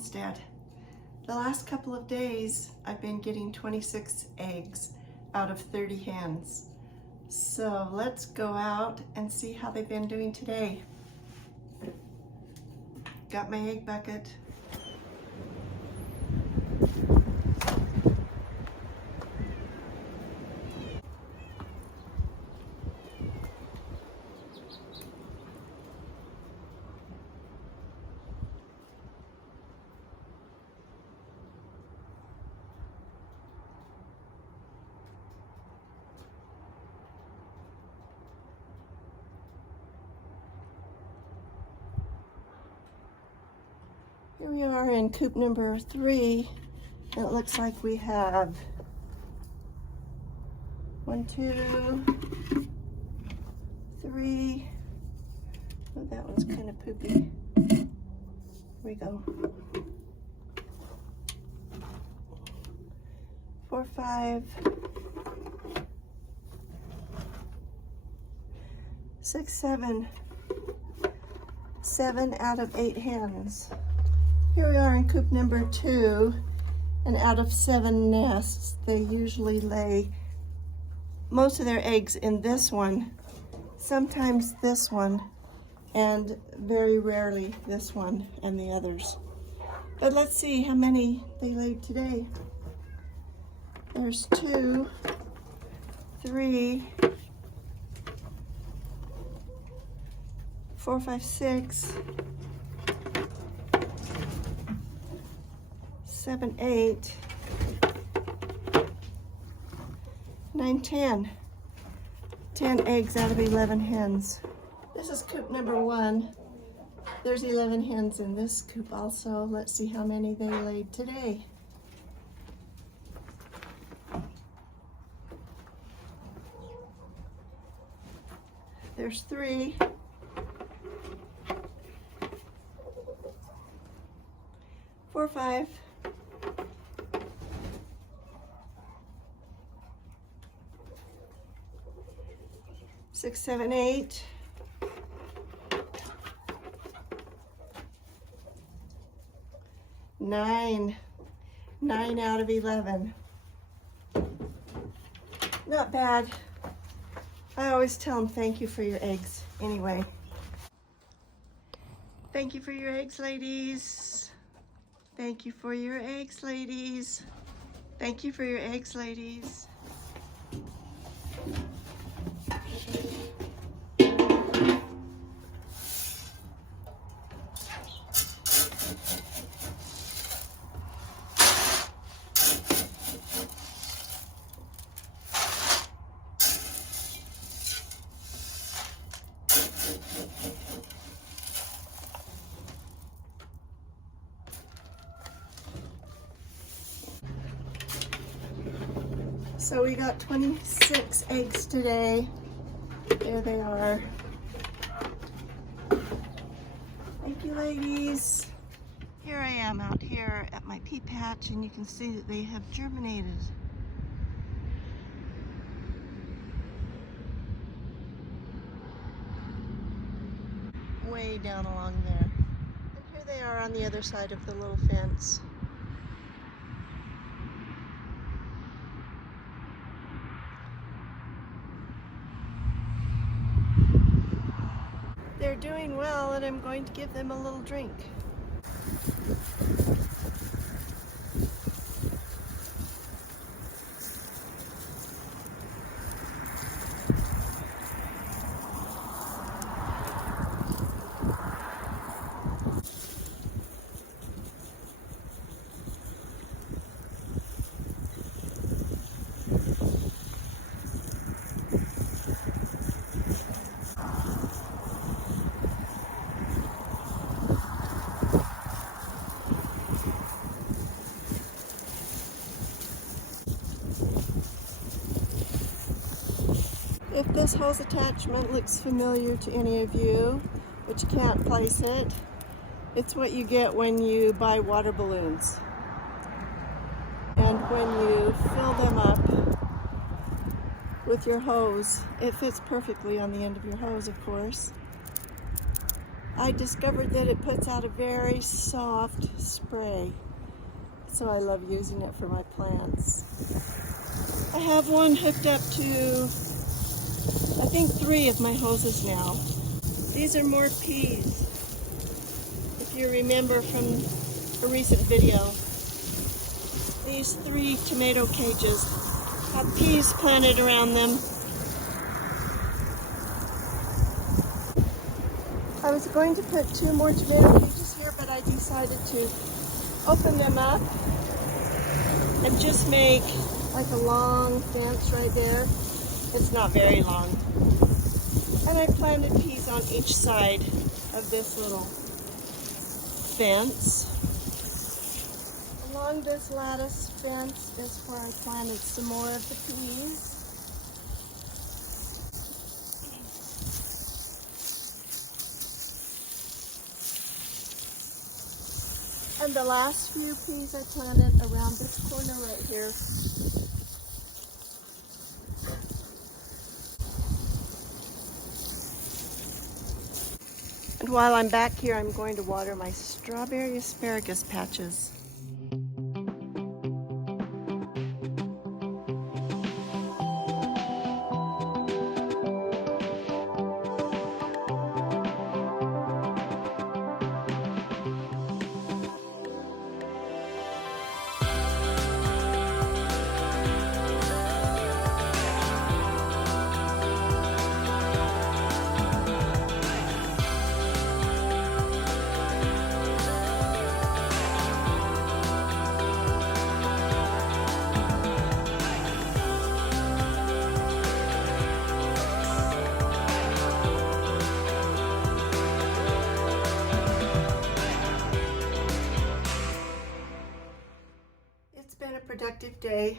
homestead. The last couple of days I've been getting 26 eggs out of 30 hens. So let's go out and see how they've been doing today. Got my egg bucket. Here we are in coop number 3, and it looks like we have 1, 2, 3. Oh, that one's kind of poopy. Here we go. 4, 5, 6, 7. 7 out of 8 hens. Here we are in coop number 2, and out of 7 nests, they usually lay most of their eggs in this one, sometimes this one, and very rarely this one and the others. But let's see how many they laid today. There's 2, 3, 4, 5, 6, 7, 8, 9, 10. 10 eggs out of 11 hens. This is coop number 1. There's 11 hens in this coop also. Let's see how many they laid today. There's 3. 4, 5. 6, 7, 8. 9. 9 out of 11. Not bad. I always tell them thank you for your eggs anyway. Thank you for your eggs, ladies. Thank you for your eggs, ladies. Thank you for your eggs, ladies. So we got 26 eggs today. There they are. Thank you, ladies. Here I am out here at my pea patch, and you can see that they have germinated. Way down along there. And here they are on the other side of the little fence. They're doing well, and I'm going to give them a little drink. If this hose attachment looks familiar to any of you, but you can't place it, it's what you get when you buy water balloons. And when you fill them up with your hose, it fits perfectly on the end of your hose, of course. I discovered that it puts out a very soft spray, so I love using it for my plants. I have one hooked up to, I think, 3 of my hoses now. These are more peas. If you remember from a recent video, these 3 tomato cages have peas planted around them. I was going to put 2 more tomato cages here, but I decided to open them up and just make like a long fence right there. It's not very long. And I planted peas on each side of this little fence. Along this lattice fence is where I planted some more of the peas. And the last few peas I planted around this corner right here. And while I'm back here, I'm going to water my strawberry asparagus patches. It's been a productive day,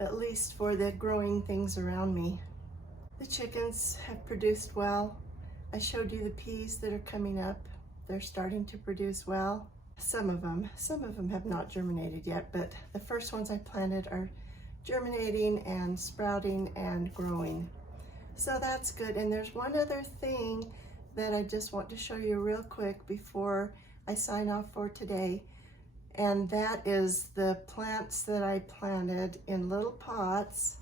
at least for the growing things around me. The chickens have produced well. I showed you the peas that are coming up. They're starting to produce well. Some of them have not germinated yet, but the first ones I planted are germinating and sprouting and growing. So that's good. And there's one other thing that I just want to show you real quick before I sign off for today. And that is the plants that I planted in little pots,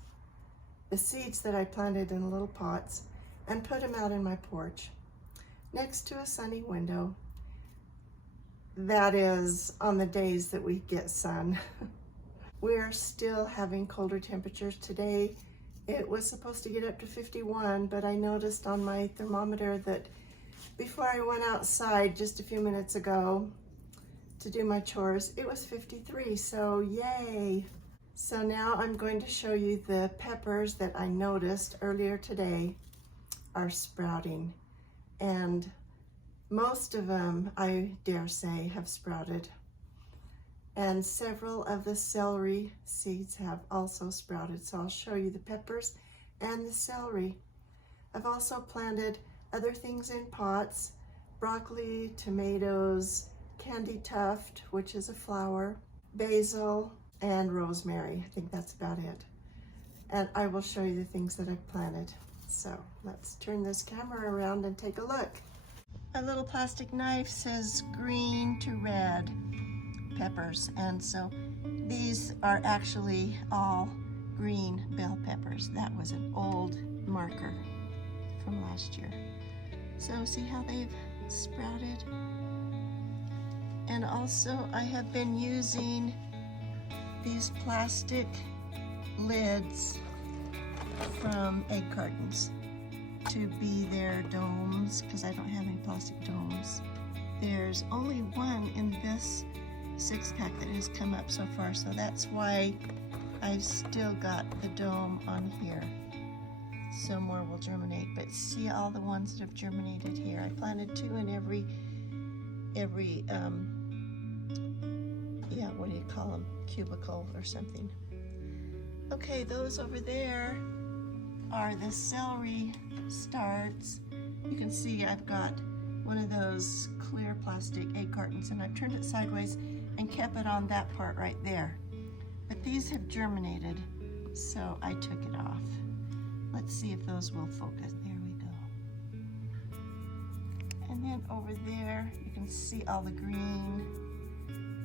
the seeds that I planted in little pots, and put them out in my porch next to a sunny window. That is on the days that we get sun. We're still having colder temperatures today. It was supposed to get up to 51, but I noticed on my thermometer that before I went outside just a few minutes ago to do my chores, it was 53, so yay. So now I'm going to show you the peppers that I noticed earlier today are sprouting. And most of them, I dare say, have sprouted. And several of the celery seeds have also sprouted. So I'll show you the peppers and the celery. I've also planted other things in pots: broccoli, tomatoes, candy tuft, which is a flower, basil, and rosemary. I think that's about it. And I will show you the things that I've planted. So let's turn this camera around and take a look. A little plastic knife says green to red peppers, and so these are actually all green bell peppers. That was an old marker from last year. So see how they've sprouted? And also I have been using these plastic lids from egg cartons to be their domes, because I don't have any plastic domes. There's only one in this 6-pack that has come up so far, so that's why I've still got the dome on here. So more will germinate, but see all the ones that have germinated here. I planted 2 in every yeah, what do you call them? Cubicle or something. Okay, those over there are the celery starts. You can see I've got one of those clear plastic egg cartons, and I've turned it sideways and kept it on that part right there. But these have germinated, so I took it off. Let's see if those will focus. There we go. And then over there, you can see all the green.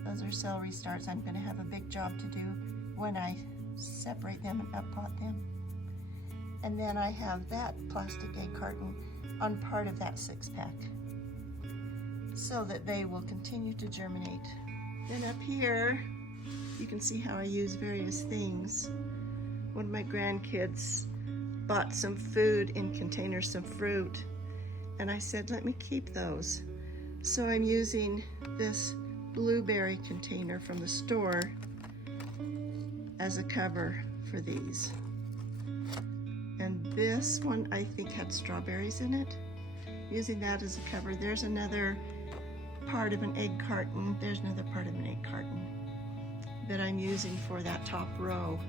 Those are celery starts. I'm going to have a big job to do when I separate them and uppot them. And then I have that plastic egg carton on part of that 6-pack so that they will continue to germinate. Then up here, you can see how I use various things. One of my grandkids bought some food in containers, some fruit, and I said, let me keep those. So I'm using this blueberry container from the store as a cover for these. And this one I think had strawberries in it. Using that as a cover. There's another part of an egg carton. There's another part of an egg carton that I'm using for that top row.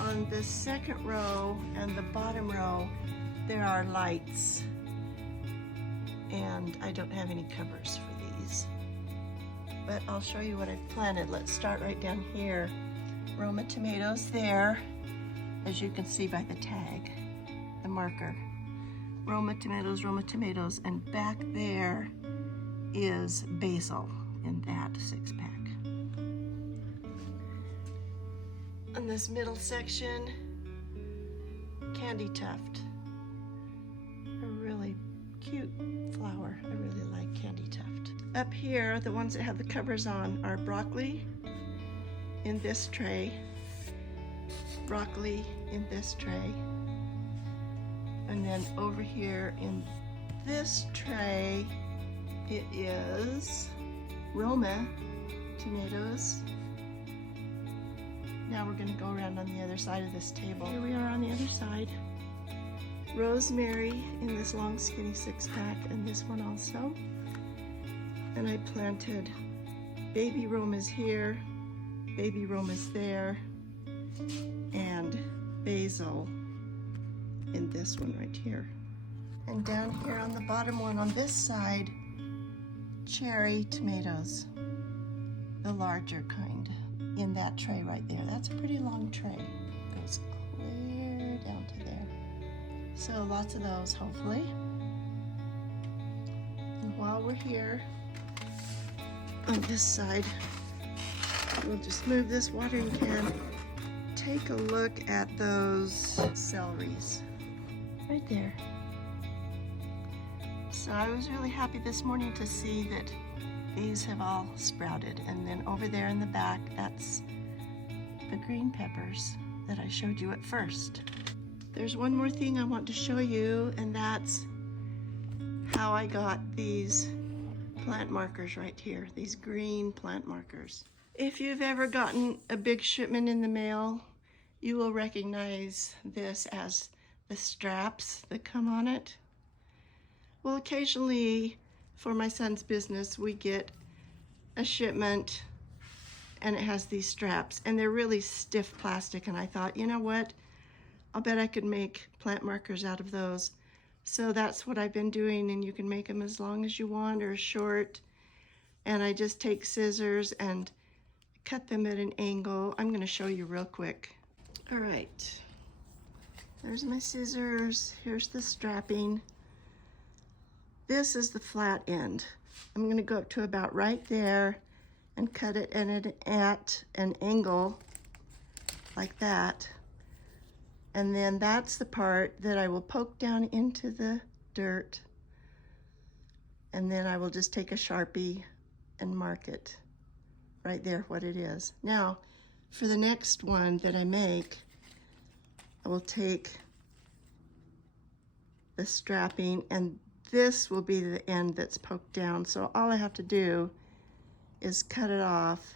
On the second row and the bottom row, there are lights, and I don't have any covers for these. But I'll show you what I've planted. Let's start right down here. Roma tomatoes there, as you can see by the tag, the marker. Roma tomatoes, and back there is basil in that 6-pack. On this middle section, candy tuft. A really cute flower. I really like candy tuft. Up here, the ones that have the covers on are broccoli in this tray, broccoli in this tray, and then over here in this tray, it is Roma tomatoes. Now we're going to go around on the other side of this table. Here we are on the other side. Rosemary in this long skinny 6-pack, and this one also. And I planted baby Romas here, baby Romas there, and basil in this one right here. And down here on the bottom one on this side, cherry tomatoes, the larger kind, in that tray right there. That's a pretty long tray. It goes clear down to there. So lots of those, hopefully. And while we're here, on this side, we'll just move this watering can. Take a look at those celeries right there. So I was really happy this morning to see that these have all sprouted. And then over there in the back, that's the green peppers that I showed you at first. There's one more thing I want to show you, and that's how I got these plant markers right here, these green plant markers. If you've ever gotten a big shipment in the mail, you will recognize this as the straps that come on it. Well, occasionally for my son's business, we get a shipment and it has these straps, and they're really stiff plastic, and I thought, you know what, I'll bet I could make plant markers out of those. So that's what I've been doing, and you can make them as long as you want or short. And I just take scissors and cut them at an angle. I'm going to show you real quick. All right, there's my scissors. Here's the strapping. This is the flat end. I'm going to go up to about right there and cut it at an angle like that. And then that's the part that I will poke down into the dirt. And then I will just take a Sharpie and mark it right there, what it is. Now, for the next one that I make, I will take the strapping, and this will be the end that's poked down. So all I have to do is cut it off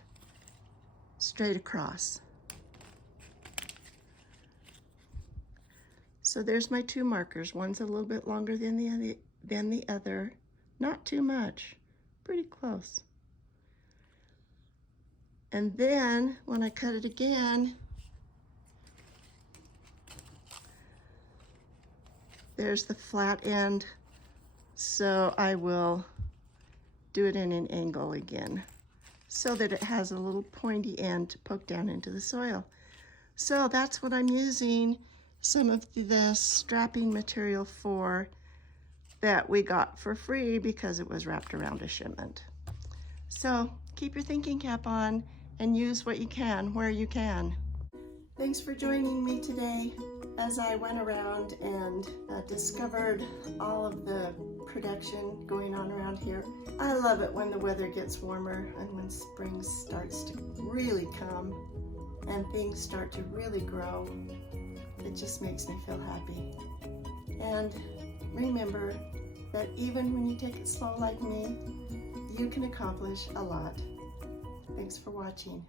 straight across. So there's my two markers. One's a little bit longer than the other. Not too much, pretty close. And then when I cut it again, there's the flat end. So I will do it in an angle again so that it has a little pointy end to poke down into the soil. So that's what I'm using some of the strapping material for. that we got for free because it was wrapped around a shipment. So keep your thinking cap on and use what you can where you can. Thanks for joining me today as I went around and discovered all of the production going on around here. I love it when the weather gets warmer and when spring starts to really come and things start to really grow. It just makes me feel happy. And remember that even when you take it slow like me, you can accomplish a lot. Thanks for watching.